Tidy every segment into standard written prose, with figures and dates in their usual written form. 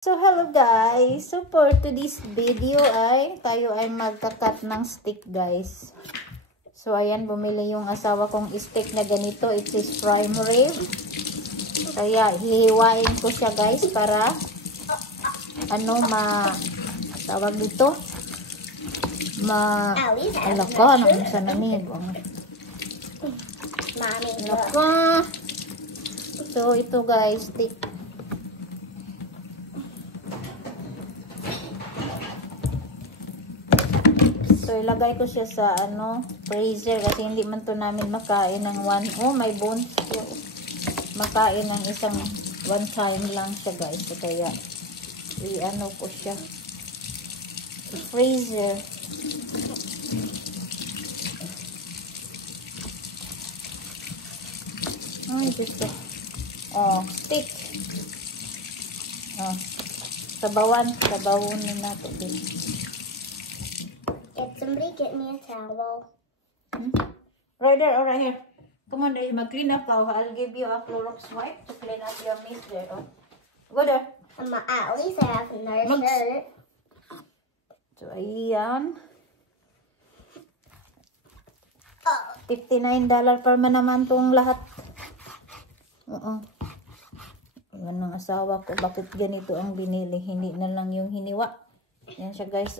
So, hello guys. So, for today's video tayo ay magkakat ng stick guys. So, ayan, bumili yung asawa kong stick na ganito. It is prime rib. Kaya, hihiwain ko siya guys para, tawag dito? Alaka, naman sa namig. Alaka. So, ito guys, stick. So, ilagay ko siya sa, freezer kasi hindi man to namin makain ng may bones. Makain ng isang one time lang siya, guys. So, kaya, ko siya. Freezer. Gusto. Stick. Sabawon na to, guys. Somebody get me a towel. Right there or right here. Come on, mag-clean up now. I'll give you a Clorox wipe to clean up your mess there. Go there. At least I have another shirt. So, ayan. $59 per man naman itong lahat. Yan ang asawa ko. Bakit ganito ang binili? Hindi na lang yung hiniwa. Yan siya guys,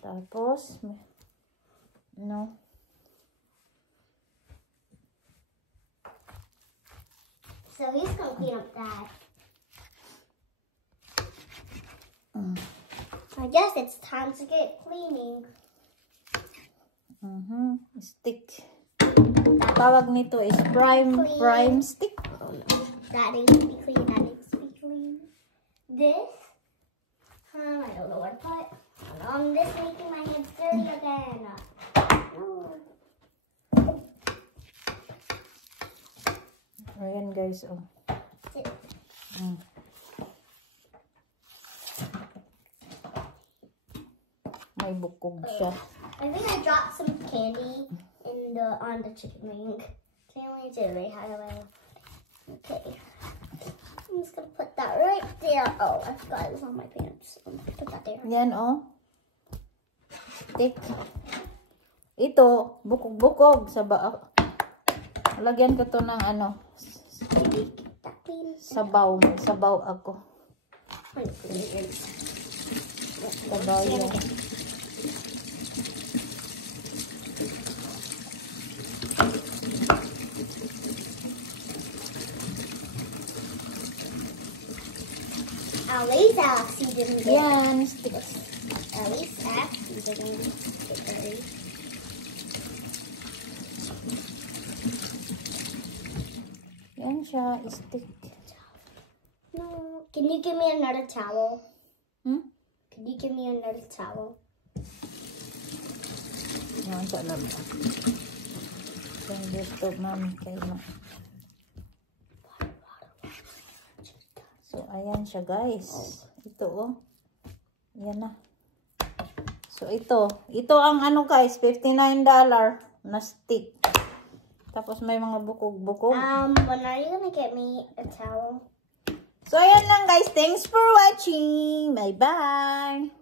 Tapos, So he's gonna clean up that. I guess it's time to get cleaning. Stick. Tawag nito is prime stick. Oh no, that needs to be clean. That needs to be clean. This, I don't know what to put. This making my hands dirty again. Ayan guys, May bukog siya. I think I dropped some candy on the chicken wing. Can't do it right away. Okay. I'm just gonna put that right there. Oh, I forgot it was on my pants. I'm gonna put that there. Yan, Stick. Ito, bukog-bukog sa lagyan ko to ng sabaw. Sabaw ako. Sabaw yan. At least Alex, you didn't get yan, sticks. At least Alex, you didn't get dirty. Yan siya, stick. No, can you give me another towel? Can you give me another towel? Yan siya lang. Yan gusto mami kayo. So, ayan siya guys. Ito Yan na. So, ito ang guys, $59 na stick. Tapos may mga bukog-bukog. When are you gonna get me a towel? So, ayan lang guys. Thanks for watching. Bye-bye.